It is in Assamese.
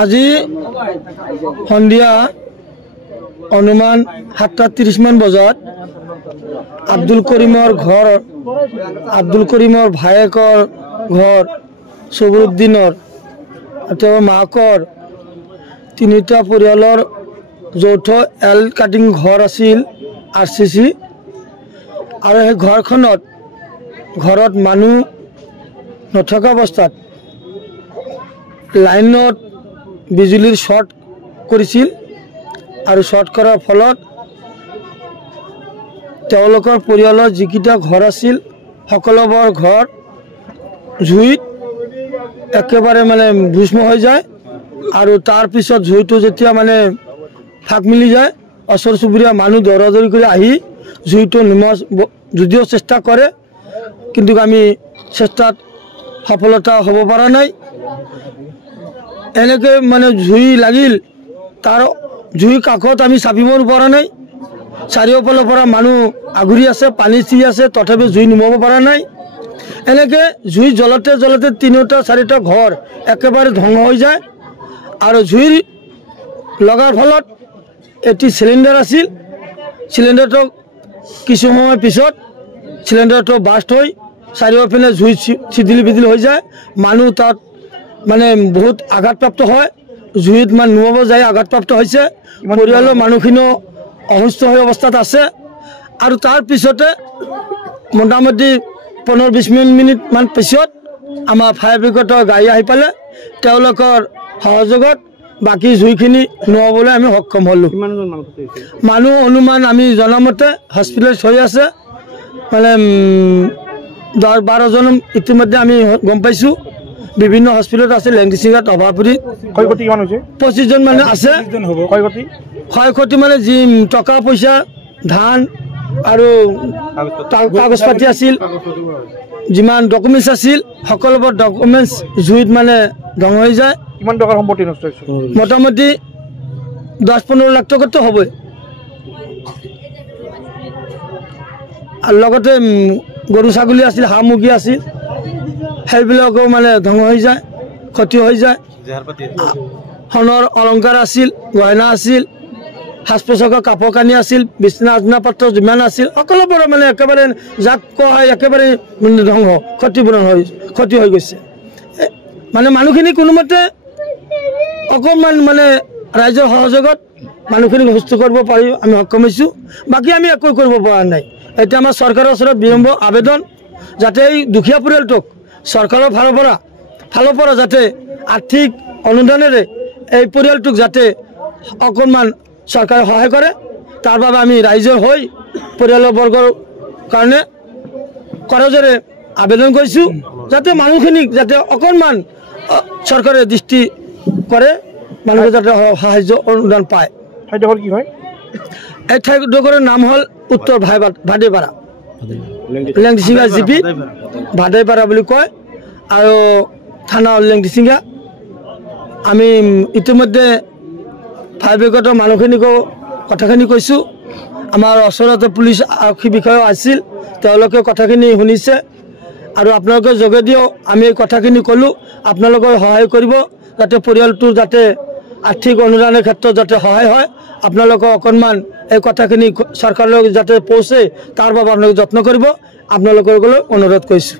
আজি সন্ধিয়া অনুমান 7:30 মান বজাত আব্দুল কৰিমৰ ঘৰ আব্দুল কৰিমৰ ভায়েকৰ ঘৰ সবৰুদ্দিনৰ তেওঁৰ মাকৰ তিনিটা পৰিয়ালৰ যৌথ এল কাটিং ঘৰ আছিল RCC আৰু এই ঘৰত মানুহ নথকা অৱস্থাত লাইনত বিজুলীৰ শৰ্ট কৰিছিল আৰু শৰ্ট কৰাৰ ফলত তেওঁলোকৰ পৰিয়ালৰ যিকিটা ঘৰ আছিল সকলোবোৰ ঘৰ জুইত একেবাৰে মানে ভস্ম হৈ যায় আৰু তাৰ পিছত জুইটো যেতিয়া মানে ফাক মিলি যায় ওচৰ চুবুৰীয়া মানুহ দৌৰাদৌৰি কৰি আহি জুইটো নিমজ যদিও চেষ্টা কৰে কিন্তু আমি চেষ্টাত সফলতা হ'ব পৰা নাই এনেকে মানে জুই লাগিল তাৰ জুই কাষত আমি চাপিব পৰা নাই চাৰিওফালৰ পৰা মানুহ আগুৰি আছে পানী চি আছে তথাপি জুই নিমাব পৰা নাই এনেকে জুই জ্বলতে জ্বলতে 3টা 4টা ঘৰ একেবাৰে ধ্বংস হৈ যায় আৰু জুই লগাৰ ফলত এটি সিলিন্ডাৰ আছিল সিলিন্ডাৰটো কিছু সময় পিছত সিলিন্ডাৰটো বাষ্ট হৈ চাৰিওফালে জুই চিদিল বিদিল হৈ যায় মানুহ তাত মানে বহুত আঘাতপ্ৰাপ্ত হয় জুইত মানে নুমাব যায় আঘাতপ্ৰাপ্ত হৈছে পৰিয়ালৰ মানুহখিনিও অসুস্থ হৈ অৱস্থাত আছে আৰু তাৰ পিছতে মোটামুটি 15-20 মিনিট মান পিছত আমাৰ ফায়াৰ ব্ৰিগেডৰ গাড়ী আহি পালে তেওঁলোকৰ সহযোগত বাকি জুইখিনি নুমাবলৈ আমি সক্ষম হ'লো মানুহ অনুমান আমি জনামতে হস্পিটেলত হৈ আছে মানে 10-12 জন ইতিমধ্যে আমি গম পাইছোঁ বিভিন্ন হস্পিটেলত আছে লেংডিচিঙাত অভাপুৰী ক্ষয়ক্ষতি কিমান হৈছে 25 জন মানে আছে ক্ষয়ক্ষতি মানে যি টকা পইচা ধান আৰু কাগজ পাতি আছিল যিমান ডকুমেণ্টছ আছিল সকলোবোৰ ডকুমেণ্টছ জুইত মানে ধ্বংস হৈ যায় কিমান টকাৰ সম্পত্তি নষ্ট হৈছে মোটামুটি 10-15 লাখ টকাটো হ'বই আৰু লগতে গৰু ছাগলী আছিল হাঁহ মুৰ্গী আছিল সেইবিলাকো মানে ধ্বংস হৈ যায় ক্ষতি হৈ যায় সোণৰ অলংকাৰ আছিল গহনা আছিল সাজ পোছাকৰ কাপোৰ কানি আছিল বিছনা আজনা পাত্ৰ যিমান আছিল সকলোবোৰ মানে একেবাৰে যাক কোৱা হয় একেবাৰে ধ্বংস ক্ষতি হৈ গৈছে মানে মানুহখিনি কোনোমতে অকণমান মানে ৰাইজৰ সহযোগত মানুহখিনিক সুস্থ কৰিব পাৰি আমি সক্ষম হৈছোঁ বাকী আমি একো কৰিব পৰা নাই এতিয়া আমাৰ চৰকাৰৰ ওচৰত বিনম্ৰ আবেদন যাতে এই দুখীয়া পৰিয়ালটোক চৰকাৰৰ ফালৰ পৰা যাতে আৰ্থিক অনুদানেৰে এই পৰিয়ালটোক যাতে অকণমান চৰকাৰে সহায় কৰে তাৰ বাবে আমি ৰাইজৰ হৈ পৰিয়ালৰ বৰ্গৰ কাৰণে কৰজৰে আবেদন কৰিছোঁ যাতে মানুহখিনিক যাতে অকণমান চৰকাৰে দৃষ্টি কৰে মানুহে যাতে সাহায্য অনুদান পায় ঠাইডোখৰ কি হয় এই ঠাইডোখৰৰ নাম হ'ল উত্তৰ ভাদেপাৰা লেংডিচিঙা জিপি ভাদেপাৰা বুলি কয় আৰু থানা লেংডিচিঙা আমি ইতিমধ্যে ফায়াৰ ব্ৰিগেডৰ মানুহখিনিকো কথাখিনি কৈছোঁ আমাৰ ওচৰতে পুলিচ আৰক্ষী বিষয়া আছিল তেওঁলোকে কথাখিনি শুনিছে আৰু আপোনালোকৰ যোগেদিও আমি এই কথাখিনি ক'লোঁ আপোনালোকে সহায় কৰিব যাতে পৰিয়ালটোৰ যাতে আৰ্থিক অনুদানৰ ক্ষেত্ৰত যাতে সহায় হয় আপোনালোকে অকণমান এই কথাখিনি চৰকাৰলৈ যাতে পৌঁছে তাৰ বাবে আপোনালোকে যত্ন কৰিব আপোনালোকৰ অনুৰোধ কৰিছোঁ